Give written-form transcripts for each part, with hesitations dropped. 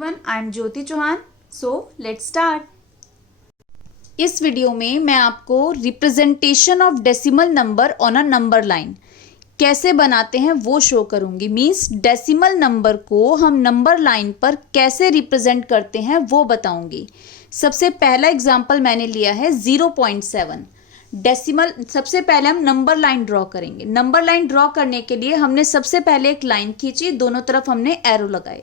everyone, I am Jyoti Chauhan. So let's start. इस video में मैं आपको representation of decimal number on a number line कैसे बनाते हैं वो शो करूंगी। मींस डेसिमल नंबर को हम नंबर लाइन पर कैसे रिप्रेजेंट करते हैं वो बताऊंगी। सबसे पहला एग्जांपल मैंने लिया है 0.7 डेसिमल। सबसे पहले हम नंबर लाइन ड्रॉ करेंगे। नंबर लाइन ड्रॉ करने के लिए हमने सबसे पहले एक लाइन खींची, दोनों तरफ हमने एरो लगाए।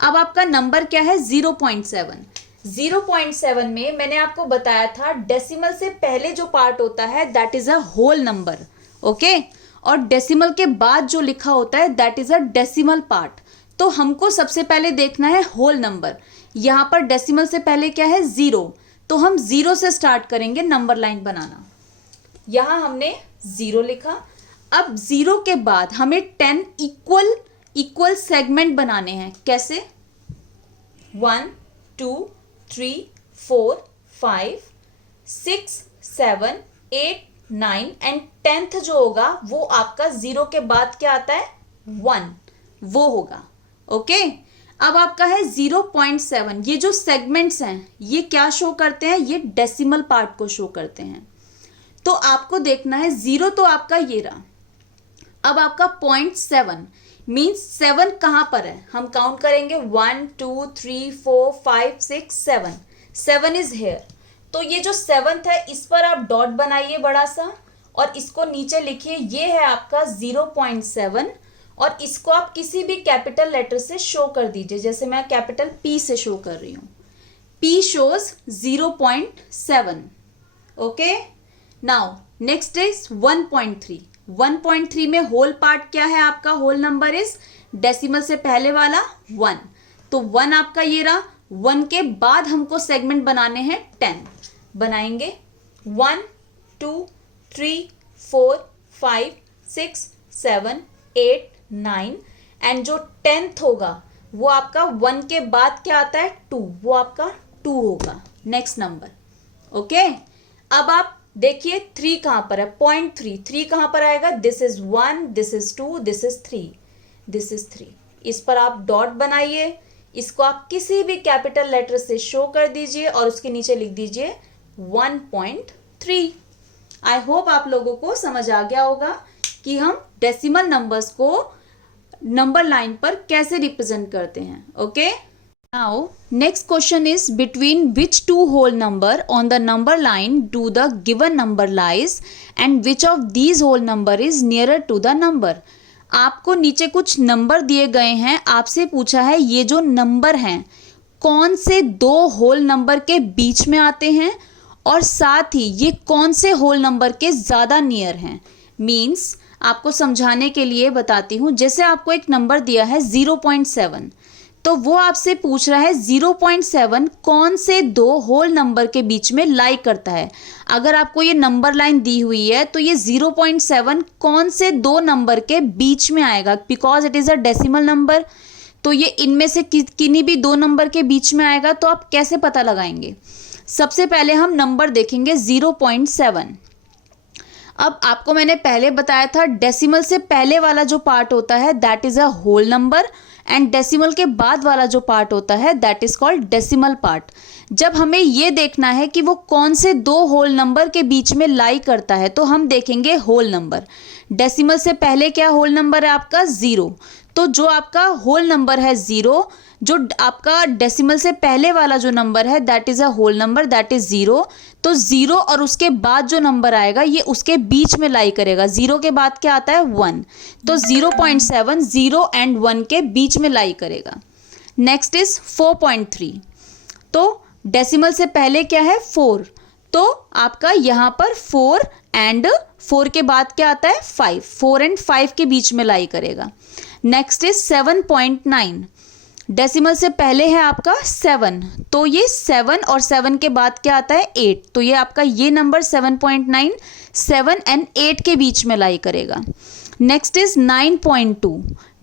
अब आपका नंबर क्या है 0.7। 0.7 में मैंने आपको बताया था डेसिमल से पहले जो पार्ट होता है that is a whole number, okay. और डेसिमल के बाद जो लिखा होता है that is a decimal part. तो हमको सबसे पहले देखना है होल नंबर। यहां पर डेसिमल से पहले क्या है 0, तो हम 0 से स्टार्ट करेंगे नंबर लाइन बनाना। यहां हमने 0 लिखा। अब 0 के बाद हमें 10 इक्वल सेगमेंट बनाने हैं। कैसे? 1 2 3 4 5 6 7 8 9 एंड 10th जो होगा वो आपका 0 के बाद क्या आता है 1, वो होगा, ओके। अब आपका है 0.7। ये जो सेगमेंट्स हैं ये क्या शो करते हैं? ये डेसिमल पार्ट को शो करते हैं। तो आपको देखना है 0 तो आपका ये रहा। अब आपका 0.7 मीन्स 7 कहां पर है? हम काउंट करेंगे 1 2 3 4 5 6 7। 7 इज हेयर। तो ये जो 7th है इस पर आप डॉट बनाइए बड़ा सा और इसको नीचे लिखिए। ये है आपका 0.7 और इसको आप किसी भी कैपिटल लेटर से शो कर दीजिए। जैसे मैं कैपिटल P से शो कर रही हूं। P shows 0.7, okay. Now next is 1.3। 1.3 में होल पार्ट क्या है आपका? होल नंबर इज डेसिमल से पहले वाला 1। तो 1 आपका ये रहा। 1 के बाद हमको सेगमेंट बनाने हैं 10। बनाएंगे 1 2 3 4 5 6 7 8 9 एंड जो 10th होगा वो आपका 1 के बाद क्या आता है 2, वो आपका 2 होगा नेक्स्ट नंबर, ओके। अब आप देखिए 3 कहां पर है? 0.3। 3 कहां पर आएगा? This is 1, this is 2, this is 3, this is 3। इस पर आप डॉट बनाइए। इसको आप किसी भी कैपिटल लेटर से शो कर दीजिए और उसके नीचे लिख दीजिए 1.3। आई होप आप लोगों को समझ आ गया होगा कि हम डेसिमल नंबर्स को नंबर लाइन पर कैसे रिप्रेजेंट करते हैं, okay. Now, next question is between which two whole number on the number line do the given number lies and which of these whole number is nearer to the number? आपको नीचे कुछ number दिए गए हैं। आपसे पूछा है ये जो नंबर हैं कौन से दो होल नंबर के बीच में आते हैं और साथ ही ये कौन से होल नंबर के ज़्यादा नियर हैं। मीन्स आपको समझाने के लिए बताती हूँ। जैसे आपको एक नंबर दिया है 0.7, तो वो आपसे पूछ रहा है 0.7 कौन से दो होल नंबर के बीच में लाई करता है। अगर आपको ये नंबर लाइन दी हुई है तो ये 0.7 कौन से दो नंबर के बीच में आएगा? Because it is a decimal number, तो ये इनमें से किन्हीं भी दो नंबर के बीच में आएगा। तो आप कैसे पता लगाएंगे? सबसे पहले हम नंबर देखेंगे 0.7। अब आपको मैंने पहले बताया था डेसिमल से पहले वाला जो पार्ट होता है that is a whole number and decimal के बाद वाला जो पार्ट होता है that is called decimal part. जब हमें ये देखना है कि वो कौन से दो होल नंबर के बीच में लाई करता है तो हम देखेंगे होल नंबर। डेसिमल से पहले क्या होल नंबर है आपका 0, तो जो आपका होल नंबर है 0, जो आपका डेसिमल से पहले वाला जो नंबर है that is a whole number that is 0। तो 0 और उसके बाद जो नंबर आएगा ये उसके बीच में लाई करेगा। 0 के बाद क्या आता है 1, तो 0.7 0 एंड 1 के बीच में लाई करेगा। Next is 4.3। तो डेसिमल से पहले क्या है 4, तो आपका यहाँ पर 4 एंड 4 के बाद क्या आता है 5, 4 एंड 5 के बीच में लाई करेगा। Next is 7.9। डेसिमल से पहले है आपका 7, तो ये 7 और 7 के बाद क्या आता है 8, तो ये आपका ये नंबर 7.9 7 एंड 8 के बीच में लाई करेगा। Next is 9.2।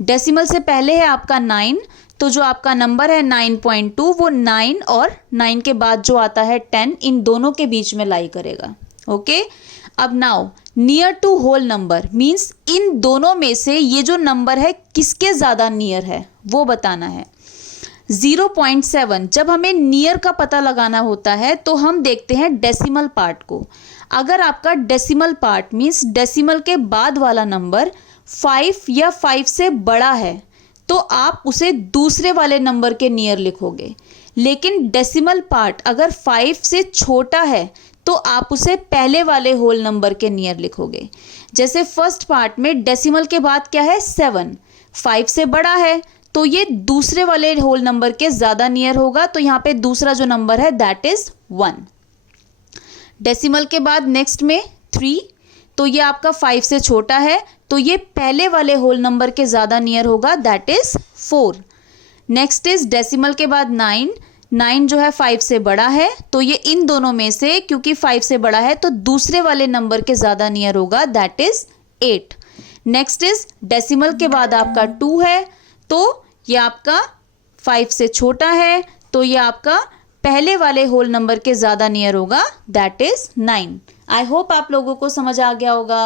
डेसिमल से पहले है आपका 9, तो जो आपका नंबर है 9.2 वो 9 और 9 के बाद जो आता है 10 इन दोनों के बीच में लाई करेगा, ओके। अब now near to whole number means इन दोनों में से ये जो नंबर है किसके ज़्यादा नियर है वो बताना है। 0.7 जब हमें नियर का पता लगाना होता है तो हम देखते हैं डेसिमल पार्ट को। अगर आपका डेसिमल पार्ट मीन्स डेसिमल के बाद वाला नंबर 5 या 5 से बड़ा है तो आप उसे दूसरे वाले नंबर के नियर लिखोगे, लेकिन डेसिमल पार्ट अगर 5 से छोटा है तो आप उसे पहले वाले होल नंबर के नियर लिखोगे। जैसे फर्स्ट पार्ट में डेसिमल के बाद क्या है 7, 5 से बड़ा है तो ये दूसरे वाले होल नंबर के ज़्यादा नियर होगा, तो यहाँ पे दूसरा जो नंबर है दैट इज़ 1। डेसिमल के बाद नेक्स्ट में 3, तो ये आपका 5 से छोटा है तो ये पहले वाले होल नंबर के ज़्यादा नियर होगा that is 4। Next is decimal के बाद 9, 9 जो है 5 से बड़ा है तो ये इन दोनों में से क्योंकि 5 से बड़ा है तो दूसरे वाले नंबर के ज़्यादा नियर होगा that is 8। Next is decimal के बाद आपका 2 है तो ये आपका 5 से छोटा है तो ये आपका पहले वाले होल नंबर के ज़्यादा नियर होगा दैट इज़ 9। आई होप आप लोगों को समझ आ गया होगा।